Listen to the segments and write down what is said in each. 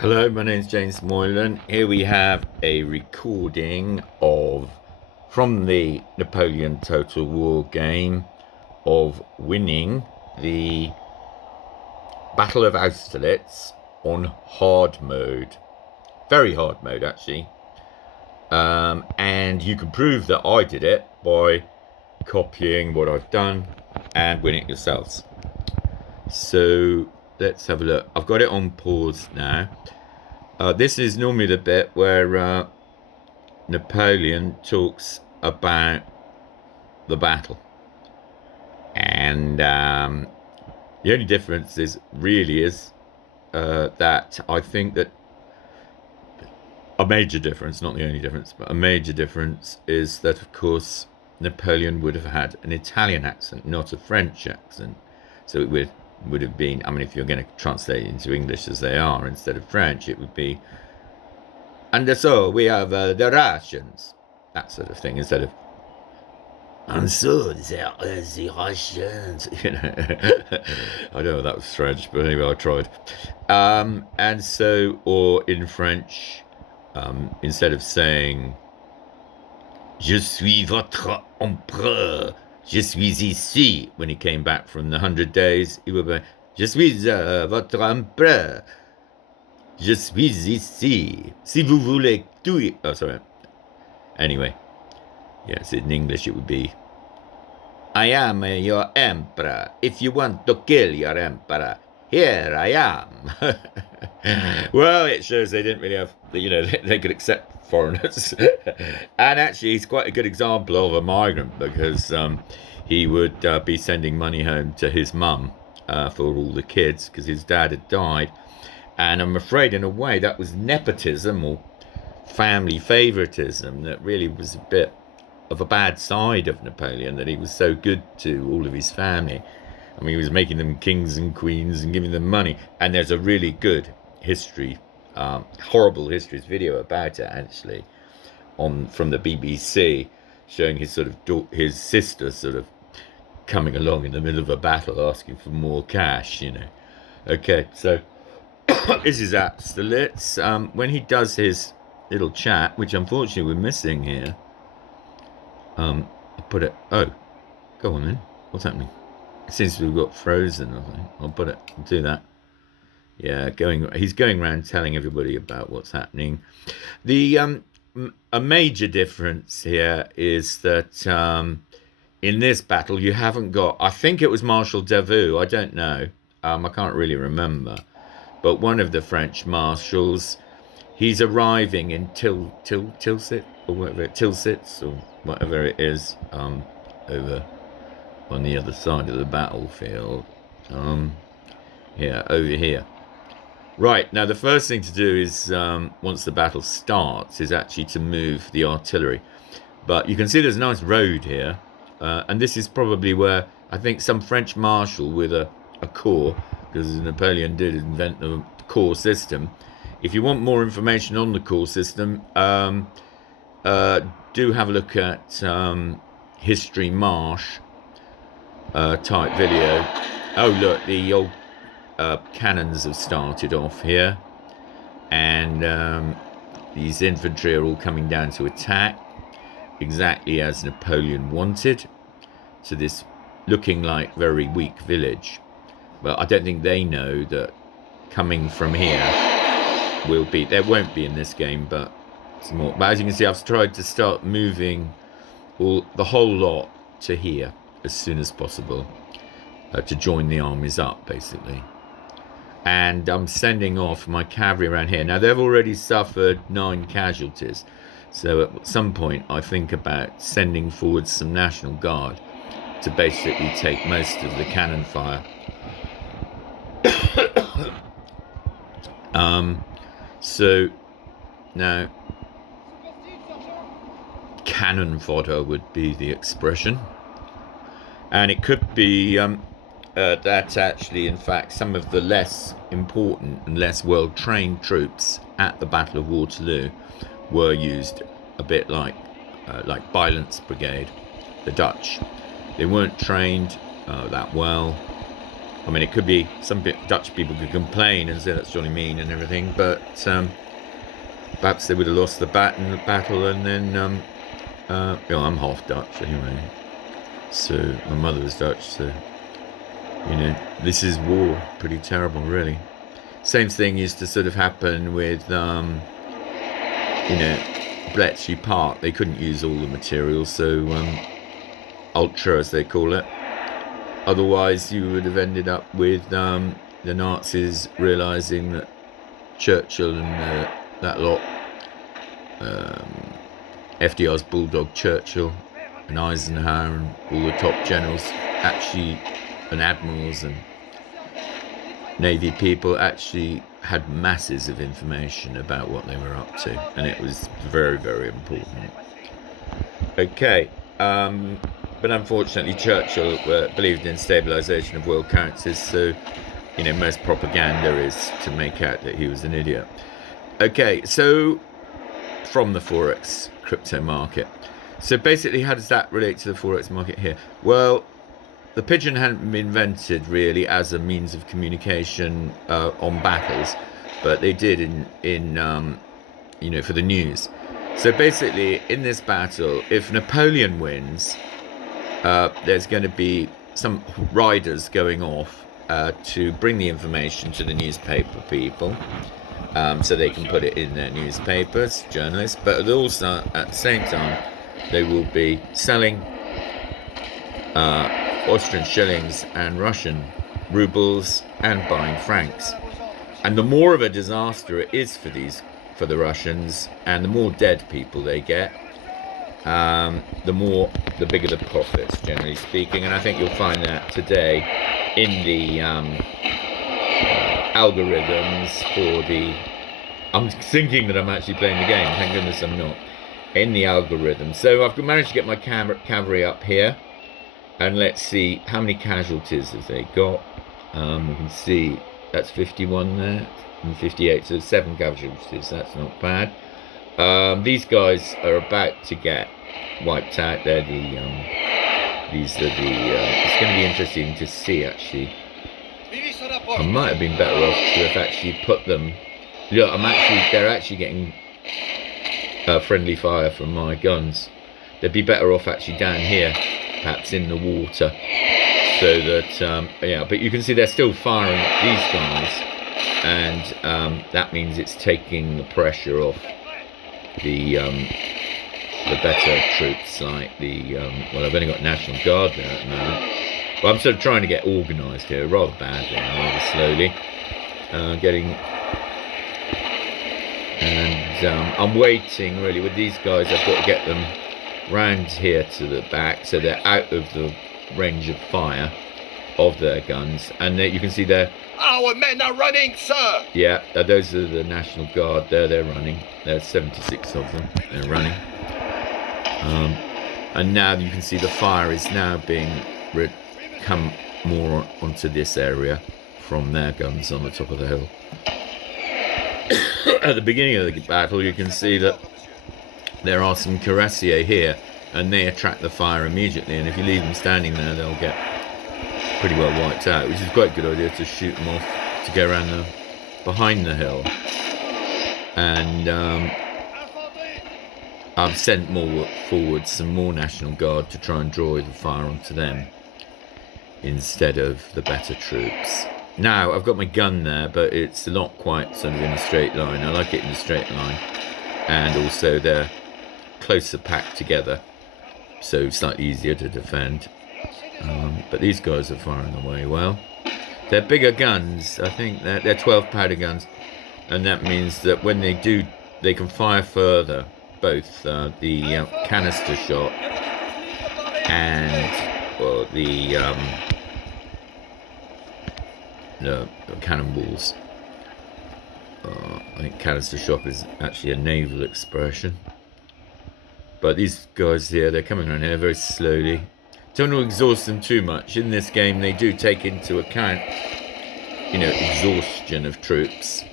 Hello, my name is James Moylan. Here we have a recording of from the Napoleon Total War game of winning the Battle of Austerlitz on hard mode. Very hard mode, actually. And you can prove that I did it by copying what I've done and win it yourselves. So let's have a look. I've got it on pause now. This is normally the bit where Napoleon talks about the battle, and the only difference is that I think that a major difference, not the only difference, but a major difference is that, of course, Napoleon would have had an Italian accent, not a French accent. So it would have been, I mean, if you're going to translate it into English as they are instead of French, it would be, and so we have the Russians, that sort of thing, instead of, and so the Russians, you know. I know that was French, but anyway, I tried. And so, or in French, instead of saying, Je suis votre empereur, je suis ici, when he came back from the 100 Days, he would be, Je suis votre empereur, je suis ici, si vous voulez tout. Oh, sorry. Anyway, yes, in English it would be, I am your emperor. If you want to kill your emperor, here I am. Well, it shows they didn't really have, they could accept foreigners. And actually, he's quite a good example of a migrant because he would be sending money home to his mum for all the kids because his dad had died. And I'm afraid, in a way, that was nepotism or family favoritism that really was a bit of a bad side of Napoleon, that he was so good to all of his family. I mean, he was making them kings and queens and giving them money. And there's a really good history, horrible histories video about it, actually, from the BBC, showing his sister sort of coming along in the middle of a battle asking for more cash, you know. Okay, so this is Austerlitz. When he does his little chat, which unfortunately we're missing here, I put it. Oh, go on then. What's happening? It seems to have got frozen. I think I'll put it. I'll do that. Yeah, He's going around telling everybody about what's happening. The a major difference here is that in this battle you haven't got. I think it was Marshal Davout. I don't know. I can't really remember. But one of the French marshals, he's arriving in Tilsit or whatever Tilsitz or whatever it is, over on the other side of the battlefield. Yeah, over here. Right, now the first thing to do is, once the battle starts, is actually to move the artillery. But you can see there's a nice road here, and this is probably where I think some French marshal with a corps, because Napoleon did invent the corps system. If you want more information on the corps system, do have a look at History Marsh type video. Oh, look, the old cannons have started off here, and these infantry are all coming down to attack, exactly as Napoleon wanted, to this looking like very weak village. But I don't think they know that coming from here there won't be in this game, but some more. But as you can see, I've tried to start moving the whole lot to here as soon as possible, to join the armies up, basically. And I'm sending off my cavalry around here. Now, they've already suffered 9 casualties, so at some point I think about sending forward some National Guard to basically take most of the cannon fire. So now, cannon fodder would be the expression, and it could be that actually, in fact, some of the less important and less well-trained troops at the Battle of Waterloo were used a bit like Bylandt's brigade, the Dutch. They weren't trained that well. I mean, it could be some Dutch people could complain and say that's jolly mean and everything, but perhaps they would have lost the battle, and then I'm half Dutch anyway, so my mother was Dutch, so this is war, pretty terrible, really. Same thing used to sort of happen with Bletchley Park. They couldn't use all the materials, so ultra, as they call it. Otherwise, you would have ended up with the Nazis realising that Churchill and that lot, FDR's bulldog Churchill and Eisenhower and all the top generals, actually, and admirals and Navy people, actually had masses of information about what they were up to, and it was very, very important. Okay. But unfortunately, Churchill believed in stabilisation of world currencies, so, most propaganda is to make out that he was an idiot. Okay, so from the Forex crypto market. So basically, how does that relate to the Forex market here? Well, the pigeon hadn't been invented really as a means of communication on battles, but they did in for the news. So basically, in this battle, if Napoleon wins, there's going to be some riders going off to bring the information to the newspaper people, so they can put it in their newspapers, journalists, but also at the same time they will be selling Austrian shillings and Russian rubles and buying francs. And the more of a disaster it is for the Russians, and the more dead people they get, the bigger the profits, generally speaking. And I think you'll find that today in the algorithms for the... I'm thinking that I'm actually playing the game. Thank goodness I'm not. In the algorithm. So I've managed to get my cavalry up here. And let's see how many casualties have they got. We can see that's 51 there and 58, so 7 casualties. That's not bad. These guys are about to get wiped out. They're these are the. It's going to be interesting to see, actually. I might have been better off to have actually put them. Look, they're actually getting friendly fire from my guns. They'd be better off actually down here, perhaps in the water, so that but you can see they're still firing at these guys, and that means it's taking the pressure off the better troops, like well, I've only got National Guard there at the moment, but I'm sort of trying to get organised here, rather badly and rather slowly, I'm waiting really with these guys. I've got to get them round here to the back, so they're out of the range of fire of their guns, and you can see our men are running, sir. Yeah, those are the National Guard there. They're running. There's 76 of them. They're running, and now you can see the fire is now being come more onto this area from their guns on the top of the hill. At the beginning of the battle, you can see that there are some cuirassiers here, and they attract the fire immediately, and if you leave them standing there, they'll get pretty well wiped out, which is quite a good idea to shoot them off to go around behind the hill. And I've sent forward some more National Guard to try and draw the fire onto them instead of the better troops. Now, I've got my gun there, but it's not quite sort of in a straight line. I like it in a straight line, and also they're closer packed together, so slightly easier to defend. But these guys are firing away well. They're bigger guns. I think they're 12 powder guns, and that means that when they do, they can fire further, both the canister shot and the cannonballs. I think canister shot is actually a naval expression. But these guys here, they're coming around here very slowly. Don't want to exhaust them too much. In this game, they do take into account, exhaustion of troops.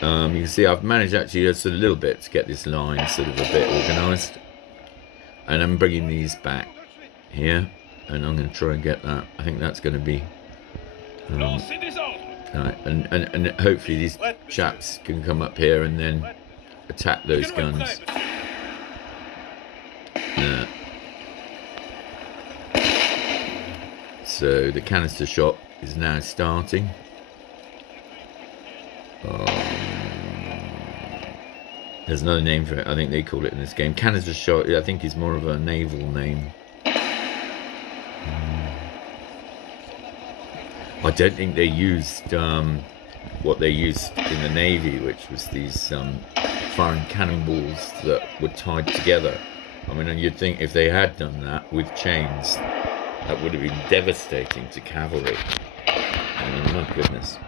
You can see I've managed actually just a little bit to get this line sort of a bit organised. And I'm bringing these back here. And I'm going to try and get that. I think that's going to be Right, and hopefully these chaps can come up here and then attack those guns. So the canister shot is now starting. There's another name for it. I think they call it in this game. Canister shot, I think, is more of a naval name. I don't think they used what they used in the Navy, which was these firing cannonballs that were tied together. I mean, you'd think if they had done that with chains, that would have been devastating to cavalry. I mean, my goodness.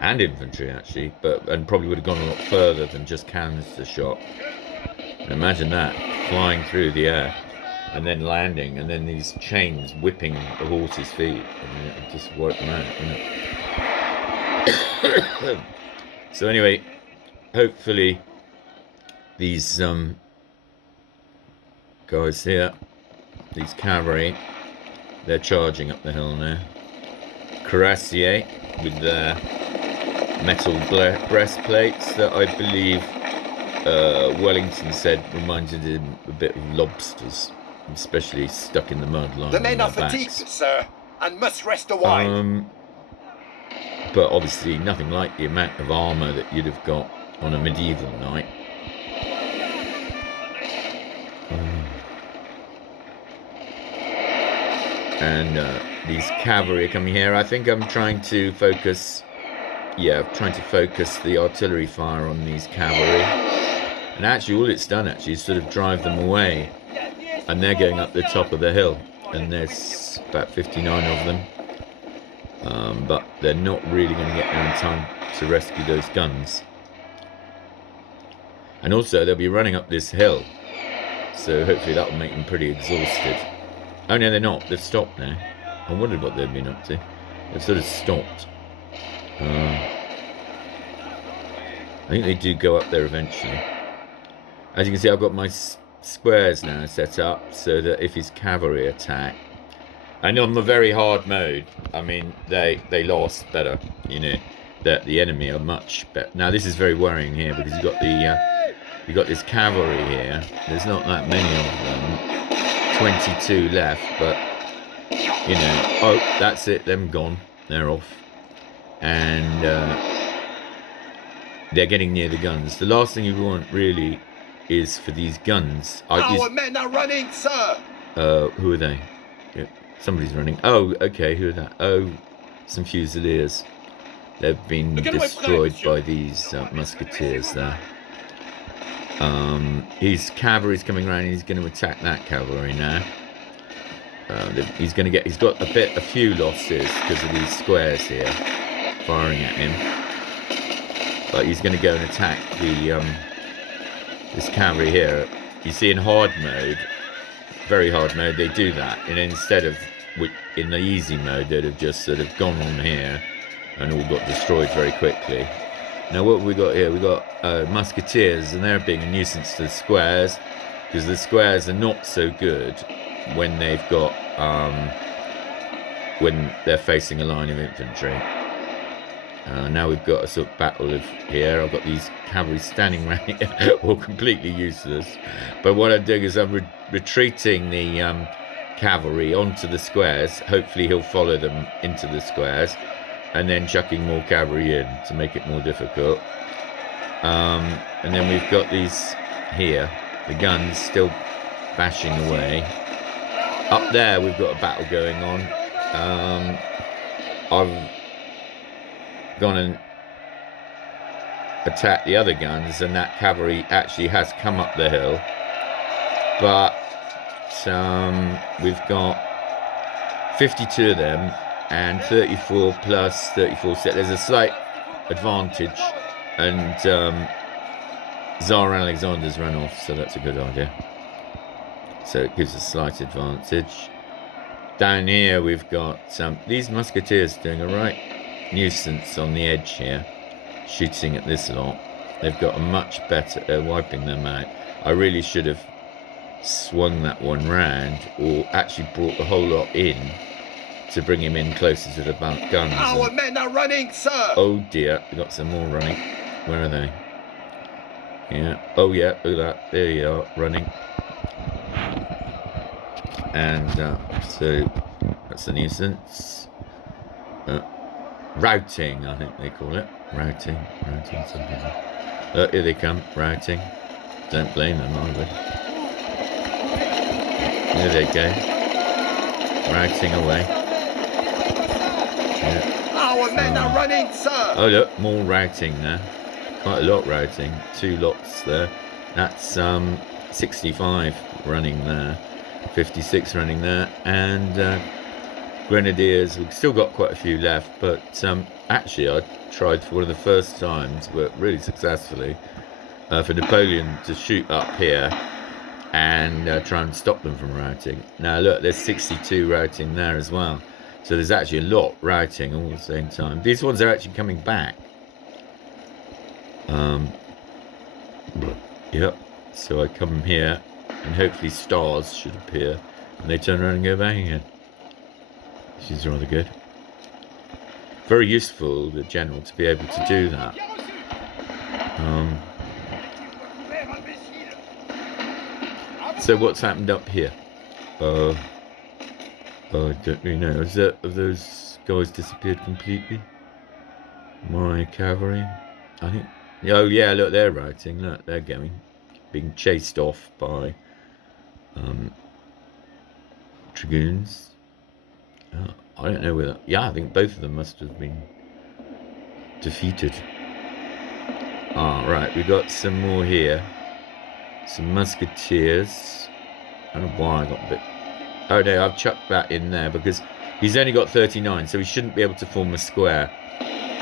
And infantry, actually, and probably would have gone a lot further than just canister shot. Imagine that, flying through the air and then landing, and then these chains whipping the horse's feet. I mean, it just wiped them out, you know? So anyway, hopefully these guys here, these cavalry, they're charging up the hill now. Cuirassier with their metal breastplates that I believe Wellington said reminded him a bit of lobsters, especially stuck in the mud lying. The men are fatigued, sir, and must rest a while. But obviously nothing like the amount of armour that you'd have got on a medieval knight. And these cavalry are coming here. I think I'm trying to focus. Yeah, I'm trying to focus the artillery fire on these cavalry. And actually, all it's done is sort of drive them away. And they're going up the top of the hill. And there's about 59 of them. But they're not really going to get there in time to rescue those guns. And also, they'll be running up this hill. So hopefully that will make them pretty exhausted. Oh no, they're not. They've stopped now. I wondered what they've been up to. They've sort of stopped. I think they do go up there eventually. As you can see, I've got my squares now set up so that if his cavalry attack, and on the very hard mode, I mean, they lost better. You know, that the enemy are much better. Now this is very worrying here because you got this cavalry here. There's not that many of them. 22 left, but you know, oh, that's it, them gone, they're off, and they're getting near the guns. The last thing you want really is for these guns. Our men are running, sir. Who are they? Yeah, somebody's running. Oh, okay, who are that? Oh, some Fusiliers. They've been destroyed by these musketeers there. His cavalry's coming around. He's going to attack that cavalry now. He's got a few losses because of these squares here firing at him. But he's going to go and attack this cavalry here. You see, in hard mode, very hard mode, they do that, and instead of in the easy mode, they'd have just sort of gone on here and all got destroyed very quickly. Now what have we got here? We've got musketeers, and they're being a nuisance to the squares because the squares are not so good when they've got when they're facing a line of infantry. Now we've got a sort of battle of here. I've got these cavalry standing around here, all completely useless. But what I'm doing is I'm retreating the cavalry onto the squares. Hopefully he'll follow them into the squares, and then chucking more cavalry in to make it more difficult. And then we've got these here, the guns still bashing away. Up there we've got a battle going on. I've gone and attacked the other guns, and that cavalry actually has come up the hill. But we've got 52 of them, and 34 plus 34 set. There's a slight advantage, and Tsar Alexander's run off, so that's a good idea. So it gives a slight advantage. Down here we've got these musketeers doing a right nuisance on the edge here, shooting at this lot. They've got a much better wiping them out. I really should have swung that one round, or actually brought the whole lot in to bring him in closer to the guns. Our men are running, sir. Oh dear, we got some more running. Where are they? Yeah. Oh yeah, look at that. There you are, running. And so that's a nuisance. Routing, I think they call it. Routing, something. Here they come, routing. Don't blame them, I would. Here they go. Routing away. Yeah. Our men are running, sir. Oh look, more routing there. Quite a lot routing. 2 lots there. That's 65 running there. 56 running there. And Grenadiers, we've still got quite a few left, but actually I tried for one of the first times, but really successfully, for Napoleon to shoot up here and try and stop them from routing. Now look, there's 62 routing there as well, so there's actually a lot routing all at the same time. These ones are actually coming back. Yep, so I come here and hopefully stars should appear and they turn around and go back again. Which is rather good. Very useful, the general, to be able to do that. So what's happened up here? I don't really know. Have those guys disappeared completely? My cavalry, I think. Oh yeah, look, they're routing. Look, they're being chased off by dragoons. I don't know whether... Yeah, I think both of them must have been defeated. Right, we got some more here. Some musketeers. I don't know why I got a bit... Oh no, I've chucked that in there because he's only got 39, so he shouldn't be able to form a square.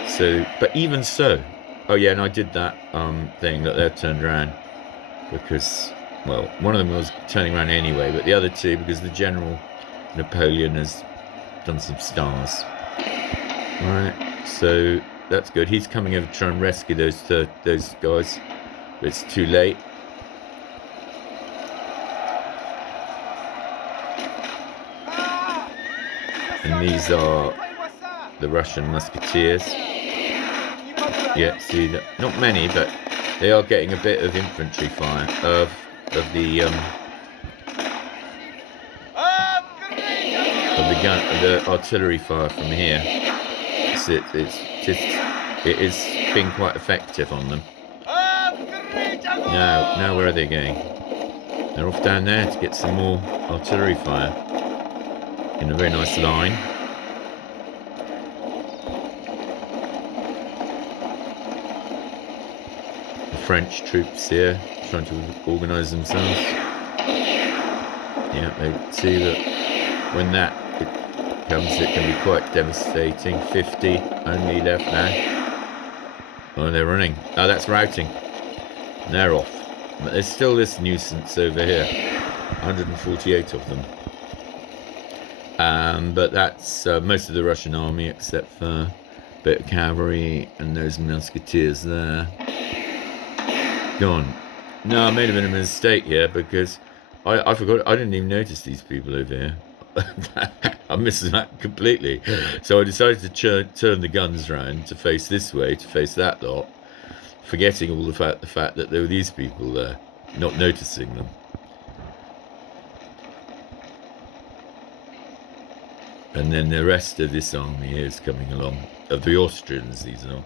So, but even so... Oh yeah, and I did that thing that they're turned around because, well, one of them was turning around anyway, but the other two, because the General Napoleon has done some stars. Right, so that's good. He's coming over to try and rescue those guys, but it's too late. And these are the Russian musketeers. Yeah, see that, not many, but they are getting a bit of infantry fire of the artillery fire from here. It is being quite effective on them. Now where are they going? They're off down there to get some more artillery fire in a very nice line. French troops here trying to organise themselves. Yeah, they see that when that comes, it can be quite devastating. 50 only left now. Oh, they're running. Oh, that's routing. They're off. But there's still this nuisance over here. 148 of them. But that's most of the Russian army except for a bit of cavalry and those musketeers there. Gone. No, I made a bit of a mistake here because I forgot. I didn't even notice these people over here. I missed that completely. So I decided to turn the guns round to face this way, to face that lot, forgetting all the fact that there were these people there, not noticing them. And then the rest of this army is coming along, of the Austrians, these are.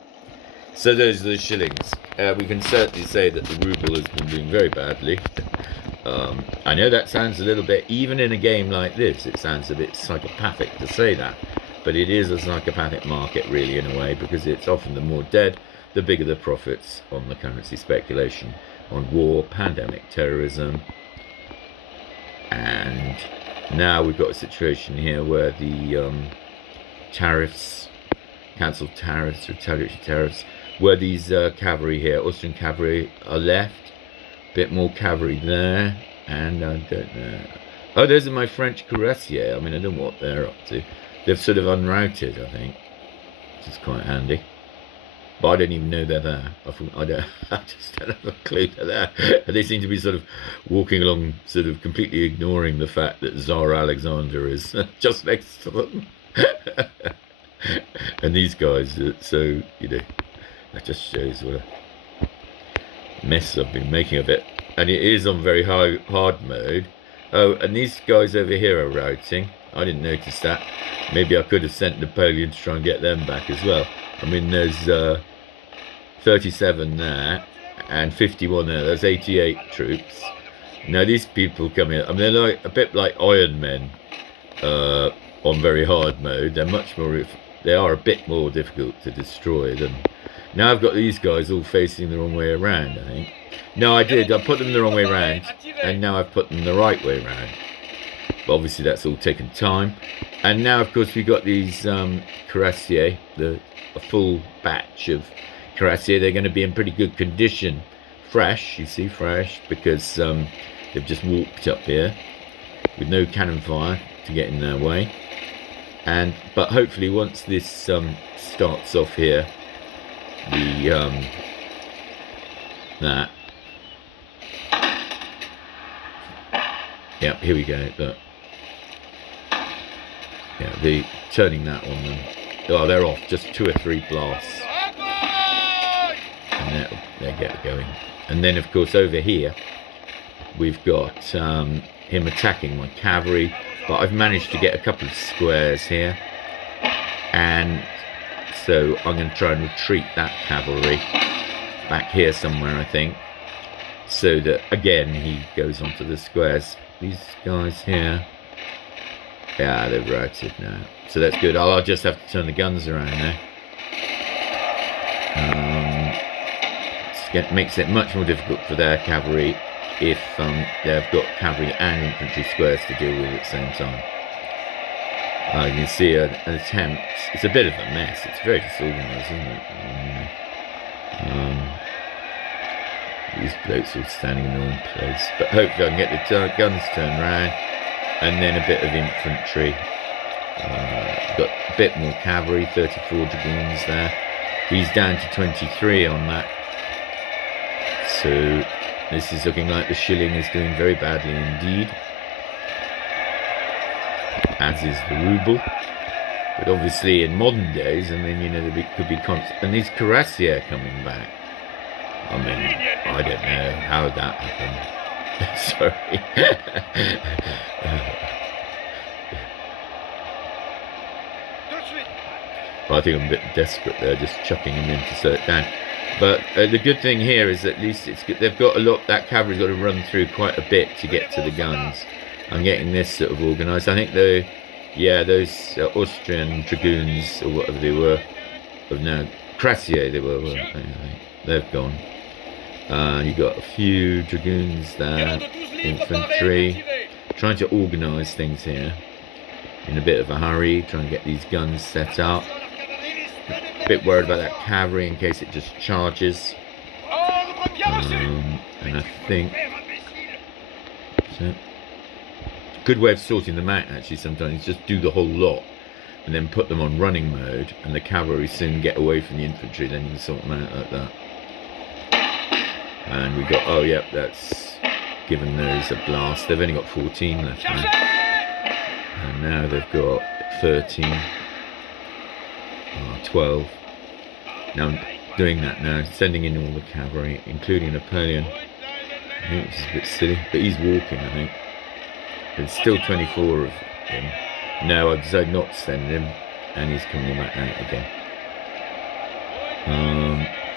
So those are the shillings. We can certainly say that the ruble has been doing very badly. I know that sounds a little bit, even in a game like this, it sounds a bit psychopathic to say that. But it is a psychopathic market, really, in a way, because it's often the more dead, the bigger the profits on the currency speculation, on war, pandemic, terrorism. And now we've got a situation here where the tariffs, cancelled tariffs, retaliatory tariffs, where these cavalry here, Austrian cavalry, are left. Bit more cavalry there, and I don't know. Oh, those are my French cuirassiers. I mean, I don't know what they're up to. They've sort of unrouted, I think, which is quite handy. But I don't even know they're there. I just don't have a clue they're there. They seem to be sort of walking along, sort of completely ignoring the fact that Tsar Alexander is just next to them. And these guys, so, you know, that just shows what a mess I've been making of it. And it is on very hard mode. Oh, and these guys over here are routing. I didn't notice that. Maybe I could have sent Napoleon to try and get them back as well. I mean, there's 37 there and 51 there. There's 88 troops. Now these people come in. I mean, they're like a bit like Iron Men on very hard mode. They're much more. They are a bit more difficult to destroy than. Now I've got these guys all facing the wrong way around. I think. No, I did. I put them the wrong way around, and now I've put them the right way around. But obviously that's all taken time. And now, of course, we've got these cuirassiers, a full batch of cuirassiers. They're going to be in pretty good condition, fresh. You see, fresh, because they've just walked up here with no cannon fire to get in their way. But hopefully, once this starts off here, that. Yep, here we go. Look. Yeah, turning that on them. Oh, they're off. Just 2 or 3 blasts. And they get going. And then, of course, over here, we've got him attacking my cavalry. But I've managed to get a couple of squares here. And so I'm going to try and retreat that cavalry back here somewhere, I think. So that, again, he goes onto the squares. These guys here. Yeah, they're routed now. So that's good. I'll just have to turn the guns around now. It makes it much more difficult for their cavalry if they've got cavalry and infantry squares to deal with at the same time. You can see an attempt. It's a bit of a mess. It's very disorganised, isn't it? These blokes all standing in the wrong place. But hopefully I can get the guns turned around. And then a bit of infantry. Got a bit more cavalry, 34 dragoons there. He's down to 23 on that. So this is looking like the shilling is doing very badly indeed. As is the ruble. But obviously in modern days, I mean, you know, there could be constant. And these cuirassiers coming back. I mean, I don't know how that happened. Sorry. I think I'm a bit desperate there, just chucking him in to slow it down. But the good thing here is at least it's good. They've got a lot. That cavalry's got to run through quite a bit to get to the guns. I'm getting this sort of organised. I think those Austrian dragoons or whatever they were, of now cuirassiers they were, weren't they? They've gone. You've got a few dragoons there, infantry, trying to organise things here in a bit of a hurry, trying to get these guns set up. A bit worried about that cavalry in case it just charges. And I think so. Good way of sorting them out actually sometimes is just do the whole lot and then put them on running mode, and the cavalry soon get away from the infantry, then you can sort them out like that. And we got, oh yep, that's given those a blast. They've only got 14 left now. And now they've got 13. 12. Now I'm doing that now, sending in all the cavalry, including Napoleon. I think it's a bit silly, but he's walking, I think. There's still 24 of him. No, I decided not to send him, and he's coming back out again.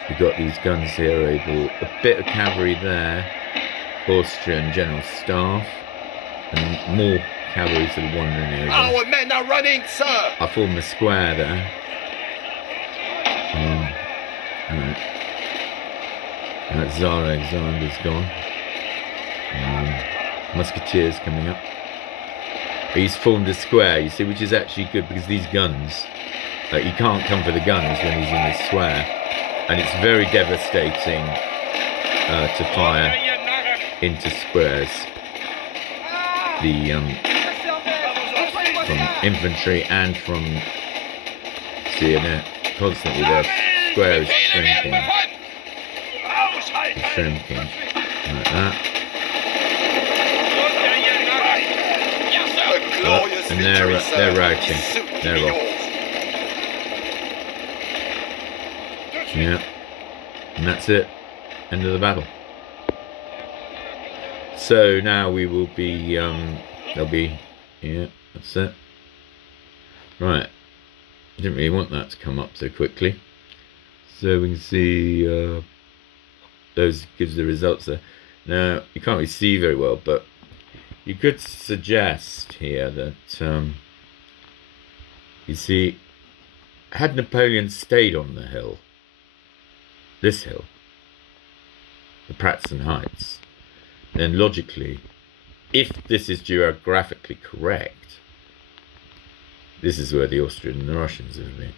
We've got these guns here, a bit of cavalry there, Austrian general staff, and more cavalry sort of wandering over. Our men are running, sir! I formed a square there. Right. That Tsar Alexander's gone. Musketeers coming up. He's formed a square, you see, which is actually good because these guns, he can't come for the guns when he's in this square. And it's very devastating to fire into squares. From infantry and from, see, constantly their square is shrinking. It's shrinking like that. glorious and victory, sir, they're routing. is soon to They're be off. yours. Yeah, and that's it. End of the battle. So now we will be, there'll be, yeah, that's it. Right, I didn't really want that to come up so quickly. So we can see, those gives the results there. Now, you can't really see very well, but you could suggest here that, you see, had Napoleon stayed on the hill, this hill, the Pratzen Heights, then logically, if this is geographically correct, this is where the Austrians and the Russians have been.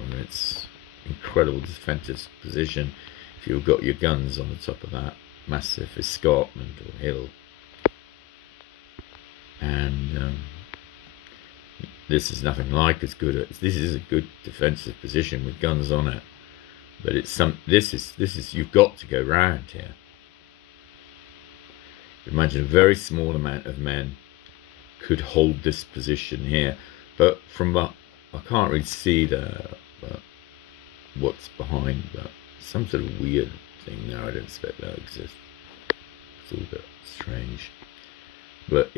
I mean, it's incredible defensive position if you've got your guns on the top of that massive escarpment or hill. And this is nothing like as good as this is a good defensive position with guns on it, but it's this is you've got to go round here. Imagine a very small amount of men could hold this position here, but from I can't really see what's behind, but some sort of weird thing there. I don't expect that exists. It's all a bit strange, but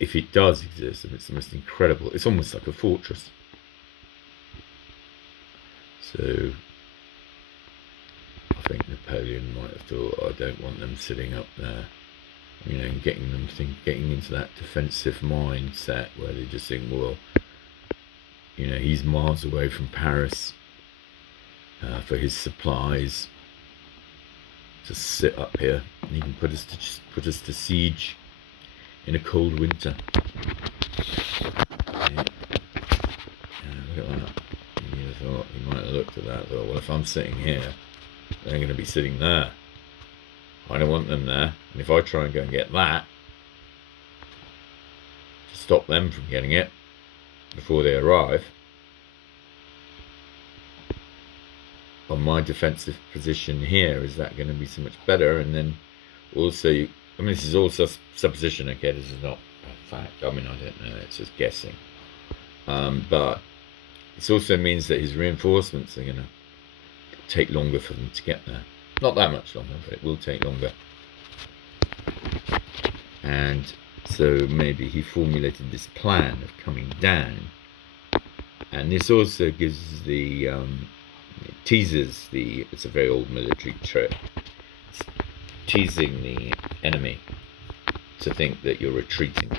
if it does exist, and it's the most incredible, it's almost like a fortress. So I think Napoleon might have thought, I don't want them sitting up there, you know, and getting into that defensive mindset where they just think, well, you know, he's miles away from Paris for his supplies. Just sit up here, and he can put us to siege in a cold winter. Yeah. Look at that. You might have looked at that. Thought, well, if I'm sitting here, they're going to be sitting there. I don't want them there. And if I try and go and get that, to stop them from getting it before they arrive, on my defensive position here, is that going to be so much better? And then also, I mean, this is also supposition, okay, this is not a fact. I mean, I don't know, it's just guessing. But it also means that his reinforcements are going to take longer for them to get there. Not that much longer, but it will take longer. And so maybe he formulated this plan of coming down. And this also gives the, teases the, it's a very old military trick, it's teasing the enemy to think that you're retreating.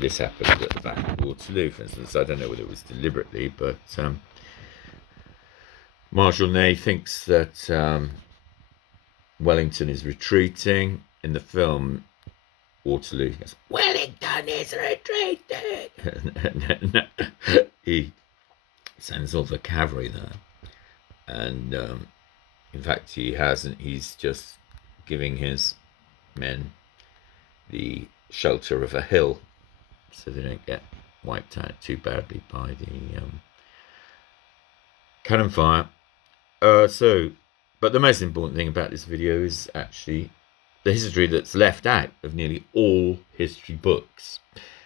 This happened at the Battle of Waterloo, for instance. I don't know whether it was deliberately, but Marshal Ney thinks that Wellington is retreating. In the film Waterloo, he goes, "Wellington is retreating!" He sends all the cavalry there. And in fact, he hasn't. He's just giving his men the shelter of a hill so they don't get wiped out too badly by the cannon fire. But the most important thing about this video is actually the history that's left out of nearly all history books,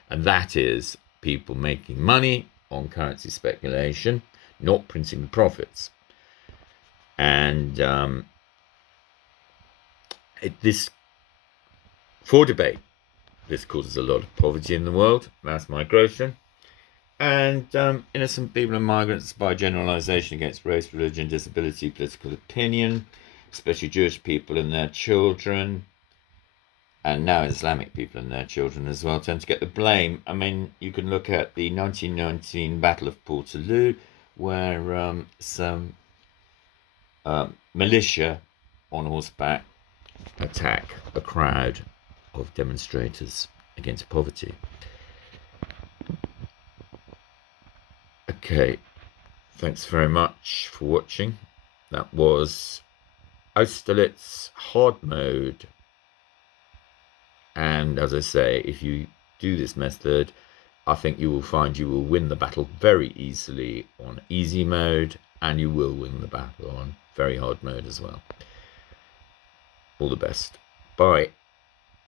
and that is people making money on currency speculation, not printing the profits. And for debate, this causes a lot of poverty in the world, mass migration, and innocent people and migrants by generalization against race, religion, disability, political opinion, especially Jewish people and their children, and now Islamic people and their children as well, tend to get the blame. I mean, you can look at the 1919 Battle of Waterloo, where some militia on horseback attack a crowd of demonstrators against poverty. Okay, thanks very much for watching. That was Austerlitz hard mode. And as I say, if you do this method, I think you will find you will win the battle very easily on easy mode, and you will win the battle on very hard mode as well. All the best. Bye.